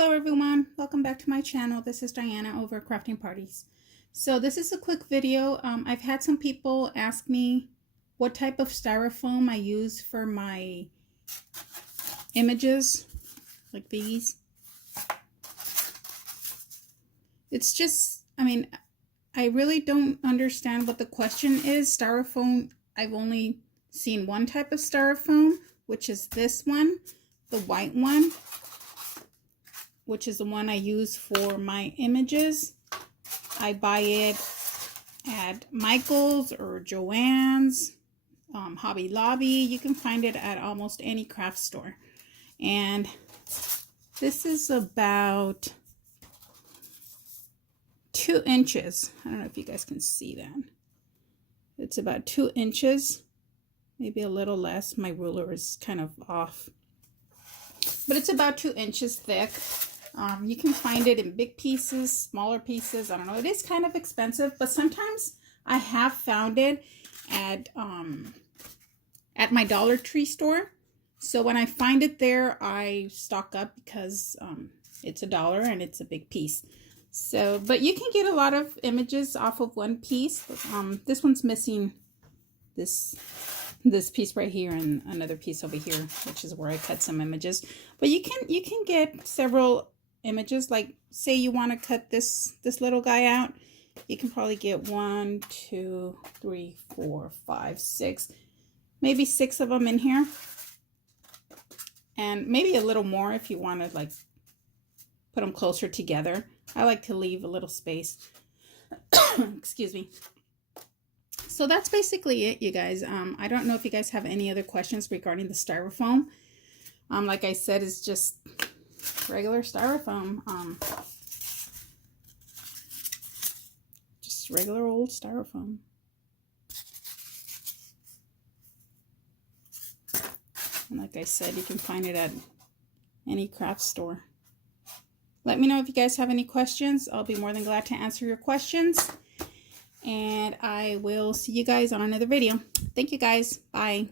Hello everyone, welcome back to my channel. This is Diana over Crafting Parties. So this is a quick video. I've had some people ask me what type of styrofoam I use for my images, like these. It's just, I really don't understand what the question is. Styrofoam, I've only seen one type of styrofoam, which is this one, the white one, which is the one I use for my images. I buy it at Michael's or Joann's, Hobby Lobby. You can find it at almost any craft store. And this is about 2 inches. I don't know if you guys can see that. It's about 2 inches, maybe a little less. My ruler is kind of off. But it's about 2 inches thick. You can find it in big pieces, smaller pieces. I don't know. It is kind of expensive, but sometimes I have found it at my Dollar Tree store. So when I find it there, I stock up because it's $1 and it's a big piece. So, but you can get a lot of images off of one piece. This one's missing this piece right here and another piece over here, which is where I cut some images. But you can get several images. Like, say you want to cut this little guy out, you can probably get 1, 2, 3, 4, 5, 6, maybe 6 of them in here, and maybe a little more if you want to like put them closer together. I like to leave a little space. Excuse me. So that's basically it, you guys. I don't know if you guys have any other questions regarding the styrofoam. Like I said, it's just regular styrofoam. Just regular old styrofoam. And like I said, you can find it at any craft store. Let me know if you guys have any questions. I'll be more than glad to answer your questions. And I will see you guys on another video. Thank you guys. Bye.